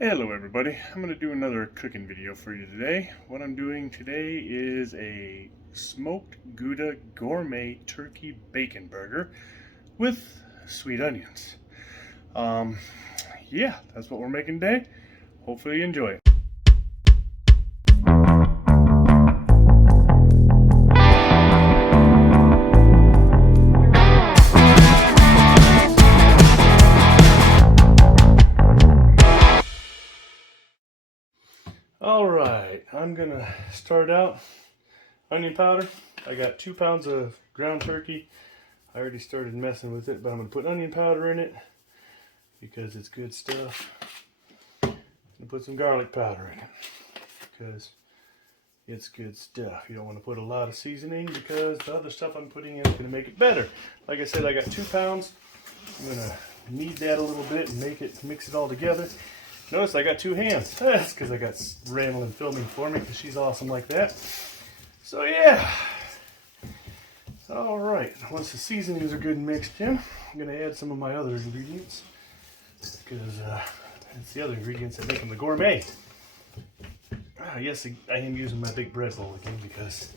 Hello everybody, I'm going to do another cooking video for you today. What I'm doing today is a smoked Gouda gourmet turkey bacon burger with sweet onions. Yeah, that's what we're making today. Hopefully you enjoy it. Alright, I'm going to start out onion powder. I got 2 pounds of ground turkey. I already started messing with it, but I'm going to put onion powder in it because it's good stuff. I'm going to put some garlic powder in it because it's good stuff. You don't want to put a lot of seasoning because the other stuff I'm putting in is going to make it better. Like I said, I got 2 pounds. I'm going to knead that a little bit and mix it all together. Notice I got 2 hands. That's because I got Randall filming for me because she's awesome like that. So yeah. All right. Once the seasonings are good and mixed in, I'm going to add some of my other ingredients because it's the other ingredients that make them the gourmet. Yes, I am using my big bread bowl again because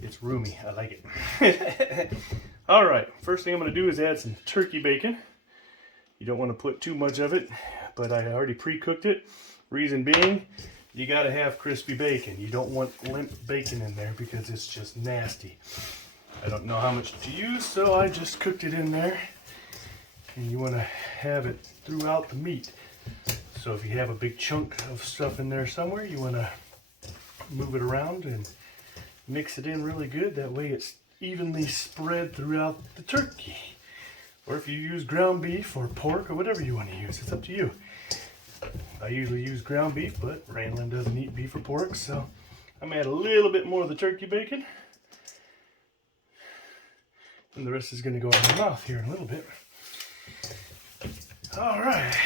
it's roomy. I like it. All right. First thing I'm going to do is add some turkey bacon. You don't want to put too much of it, but I already pre-cooked it. Reason being, you got to have crispy bacon. You don't want limp bacon in there because it's just nasty. I don't know how much to use, so I just cooked it in there. And you want to have it throughout the meat. So if you have a big chunk of stuff in there somewhere, you want to move it around and mix it in really good. That way it's evenly spread throughout the turkey. Or if you use ground beef or pork or whatever you want to use, it's up to you. I usually use ground beef, but Randall doesn't eat beef or pork, so I'm going to add a little bit more of the turkey bacon. And the rest is going to go in my mouth here in a little bit. Alright,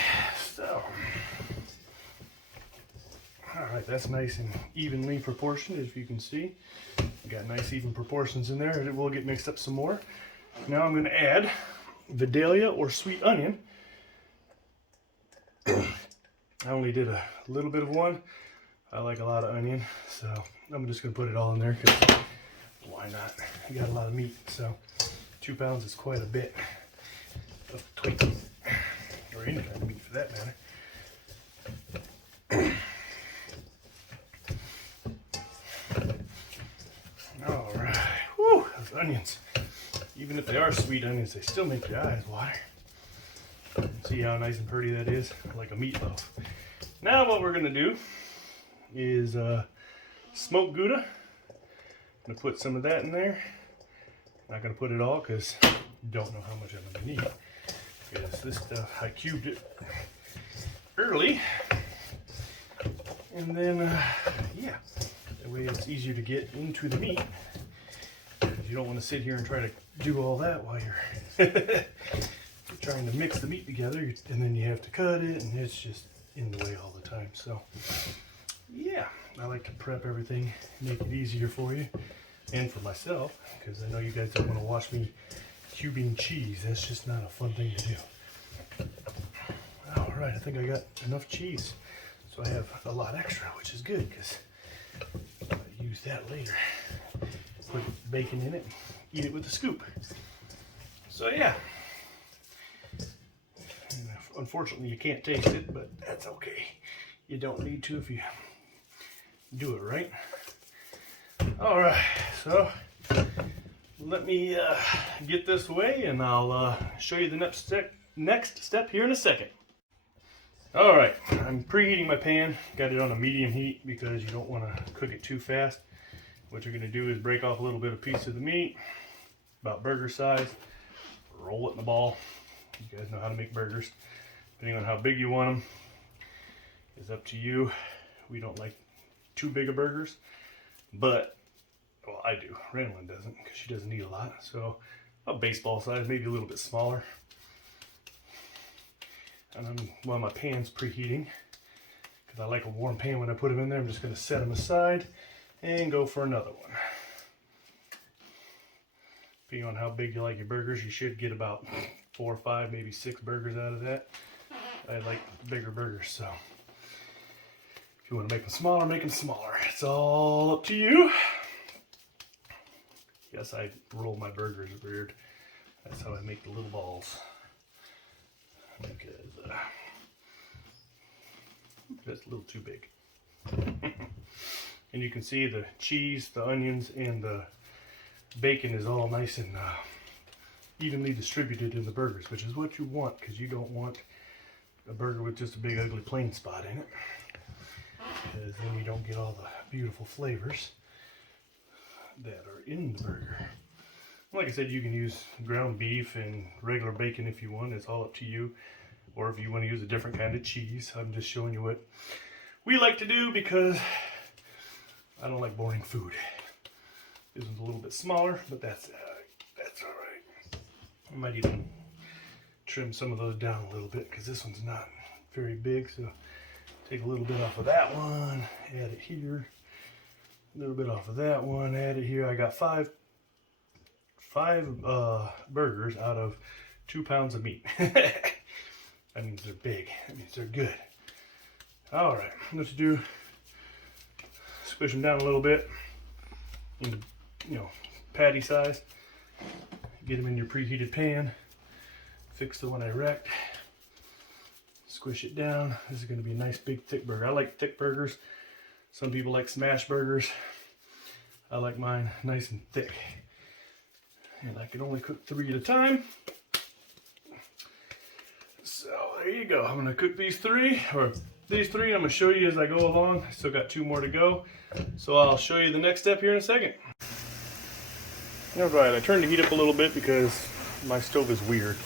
that's nice and evenly proportioned, as you can see. Got nice even proportions in there. It will get mixed up some more. Now I'm going to add Vidalia or sweet onion. I only did a little bit of one. I like a lot of onion, so I'm just going to put it all in there because why not? I got a lot of meat, so 2 pounds is quite a bit of turkey, or any kind of meat for that matter. All right, whew, those onions. Even if they are sweet onions, they still make your eyes water. See how nice and pretty that is? Like a meatloaf. Now what we're going to do is smoked Gouda. I'm going to put some of that in there. Not going to put it all because I don't know how much I'm going to need. Because this stuff, I cubed it early. And then, yeah, that way it's easier to get into the meat. You don't want to sit here and try to do all that while you're trying to mix the meat together, and then you have to cut it, and it's just in the way all the time. So yeah, I like to prep everything, make it easier for you and for myself, because I know you guys don't want to watch me cubing cheese. That's just not a fun thing to do. All right, I think I got enough cheese, so I have a lot extra, which is good because I'll use that later. Put bacon in it, eat it with a scoop. So yeah. And unfortunately you can't taste it, but that's okay. You don't need to if you do it right. Alright, so let me get this away and I'll show you the next step here in a second. Alright, I'm preheating my pan. Got it on a medium heat because you don't want to cook it too fast. What you're going to do is break off a little bit of piece of the meat, about burger size, roll it in a ball. You guys know how to make burgers. Depending on how big you want them, is up to you. We don't like too big of burgers, but, well, I do. Randall doesn't because she doesn't eat a lot. So, about baseball size, maybe a little bit smaller. And while my pan's preheating, because I like a warm pan when I put them in there, I'm just going to set them aside and go for another one. Depending on how big you like your burgers, you should get about 4 or 5, maybe 6 burgers out of that. I like bigger burgers, so you want to make them smaller, make them smaller. It's all up to you. Yes, I roll my burgers weird. That's how I make the little balls. Because that's a little too big. And you can see the cheese, the onions, and the bacon is all nice and evenly distributed in the burgers, which is what you want, because you don't want a burger with just a big ugly plain spot in it, because then you don't get all the beautiful flavors that are in the burger. Like I said, you can use ground beef and regular bacon if you want. It's all up to you. Or if you want to use a different kind of cheese. I'm just showing you what we like to do because I don't like boring food. This one's a little bit smaller, but that's all right. I might even trim some of those down a little bit because this one's not very big. So take a little bit off of that one, add it here. A little bit off of that one, add it here. I got five burgers out of 2 pounds of meat. That means they're big. That means they're good. All right, let's do, squish them down a little bit into, patty size. Get them in your preheated pan. Fix the one I wrecked. Squish it down. This is going to be a nice big thick burger. I like thick burgers. Some people like smash burgers. I like mine nice and thick. And I can only cook 3 at a time. So there you go. I'm going to cook these 3, or these 3. I'm going to show you as I go along. I still got 2 more to go. So I'll show you the next step here in a second. Alright, I turned the heat up a little bit because my stove is weird.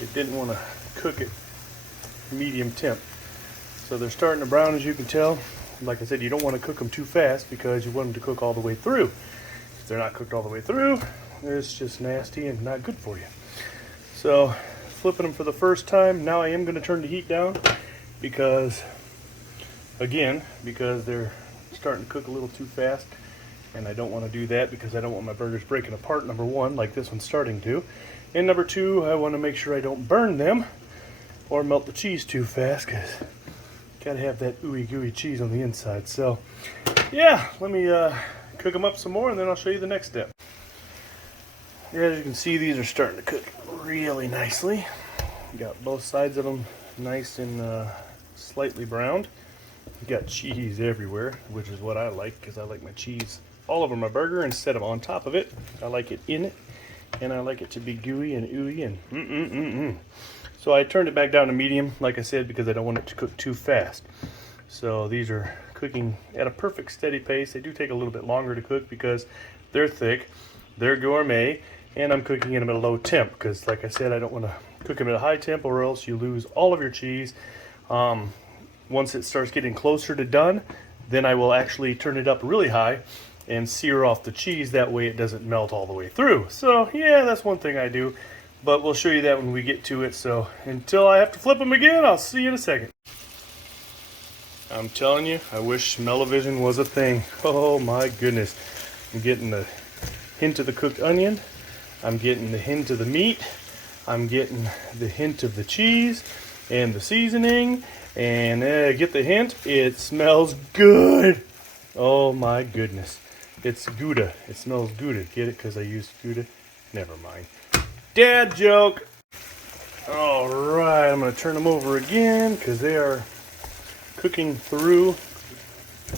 It didn't want to cook at medium temp. So they're starting to brown, as you can tell. Like I said, you don't want to cook them too fast because you want them to cook all the way through. If they're not cooked all the way through, it's just nasty and not good for you. So flipping them for the first time. Now I am going to turn the heat down because they're starting to cook a little too fast, and I don't want to do that because I don't want my burgers breaking apart, number 1, like this one's starting to, and number 2, I want to make sure I don't burn them or melt the cheese too fast, because gotta have that ooey gooey cheese on the inside. So yeah, let me cook them up some more and then I'll show you the next step. Yeah, as you can see, these are starting to cook really nicely. Got both sides of them nice and slightly browned. Got cheese everywhere, which is what I like, because I like my cheese all over my burger instead of on top of it. I like it in it, and I like it to be gooey and ooey and So I turned it back down to medium, like I said, because I don't want it to cook too fast. So these are cooking at a perfect steady pace. They do take a little bit longer to cook because they're thick, they're gourmet, and I'm cooking them at a low temp because, like I said, I don't want to cook them at a high temp or else you lose all of your cheese. Once it starts getting closer to done, then I will actually turn it up really high and sear off the cheese. That way it doesn't melt all the way through. So yeah, that's one thing I do. But we'll show you that when we get to it. So until I have to flip them again, I'll see you in a second. I'm telling you, I wish smell-o-vision was a thing. Oh my goodness. I'm getting the hint of the cooked onion. I'm getting the hint of the meat. I'm getting the hint of the cheese and the seasoning. And get the hint, it smells good. Oh my goodness. It's Gouda. It smells Gouda. Get it? Because I used Gouda? Never mind. Dad joke. All right, I'm going to turn them over again because they are cooking through,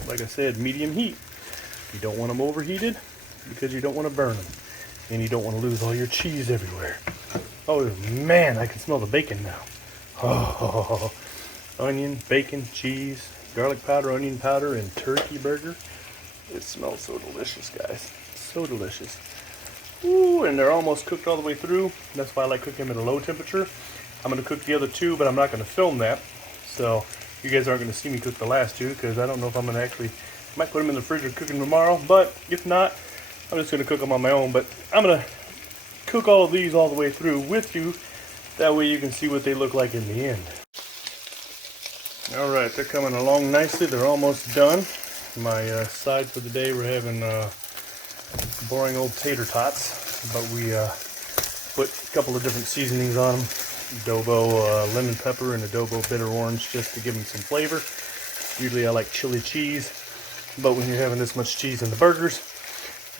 like I said, medium heat. You don't want them overheated because you don't want to burn them, and you don't want to lose all your cheese everywhere. Oh man, I can smell the bacon now. Oh, onion, bacon, cheese, garlic powder, onion powder, and turkey burger. It smells so delicious, guys. So delicious. Ooh, and they're almost cooked all the way through. That's why I like cooking them at a low temperature. I'm going to cook the other 2, but I'm not going to film that. So you guys aren't going to see me cook the last 2 because I don't know if I'm going to actually, I might put them in the fridge or cook them tomorrow. But if not, I'm just going to cook them on my own. But I'm going to cook all of these all the way through with you. That way you can see what they look like in the end. All right, they're coming along nicely. They're almost done. My side for the day, we're having boring old tater tots, but we put a couple of different seasonings on them. Adobo lemon pepper and adobo bitter orange just to give them some flavor. Usually I like chili cheese, but when you're having this much cheese in the burgers,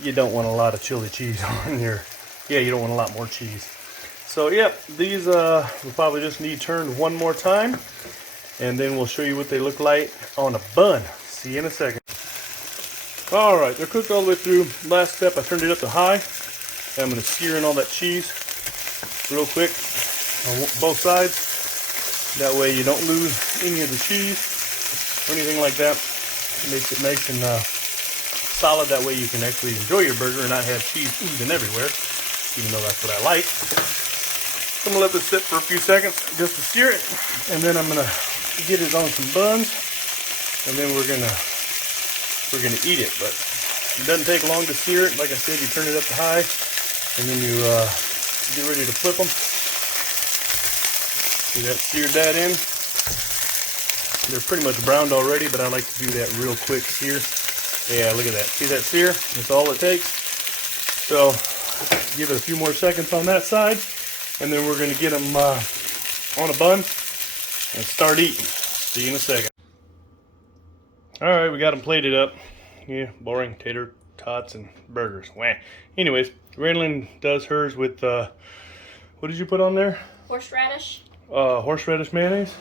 you don't want a lot of chili cheese on your, you don't want a lot more cheese. So yep, these will probably just need turned one more time, and then we'll show you what they look like on a bun. See you in a second. All right, they're cooked all the way through. Last step, I turned it up to high. And I'm going to sear in all that cheese real quick on both sides. That way you don't lose any of the cheese or anything like that. It makes it nice and solid. That way you can actually enjoy your burger and not have cheese oozing everywhere, even though that's what I like. So I'm going to let this sit for a few seconds just to sear it. And then I'm going to get it on some buns. And then we're gonna eat it. But it doesn't take long to sear it. Like I said, you turn it up to high, and then you get ready to flip them. See that, seared that in. They're pretty much browned already, but I like to do that real quick sear. Yeah, look at that. See that sear? That's all it takes. So give it a few more seconds on that side, and then we're gonna get them on a bun and start eating. See you in a second. All right, we got them plated up. Yeah, boring tater tots and burgers. Wah. Anyways, Randlin does hers with, what did you put on there? Horseradish. Horseradish mayonnaise.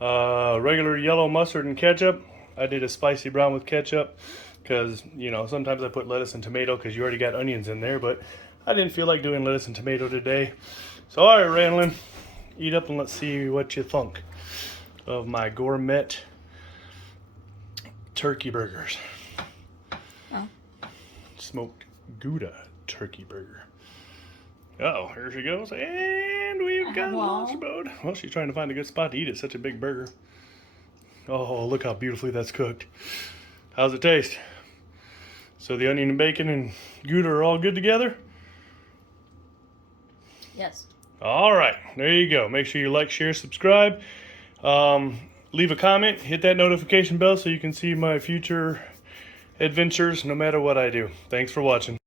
Regular yellow mustard and ketchup. I did a spicy brown with ketchup because, you know, sometimes I put lettuce and tomato because you already got onions in there, but I didn't feel like doing lettuce and tomato today. So, all right, Randlin, eat up and let's see what you think of my Gourmet turkey burgers. Oh. Smoked Gouda turkey burger. Uh-oh, here she goes. And we've got launch mode. Well, she's trying to find a good spot to eat it. Such a big burger. Oh, look how beautifully that's cooked. How's it taste? So the onion and bacon and Gouda are all good together? Yes. All right, there you go. Make sure you like, share, subscribe. Leave a comment, hit that notification bell so you can see my future adventures no matter what I do. Thanks for watching.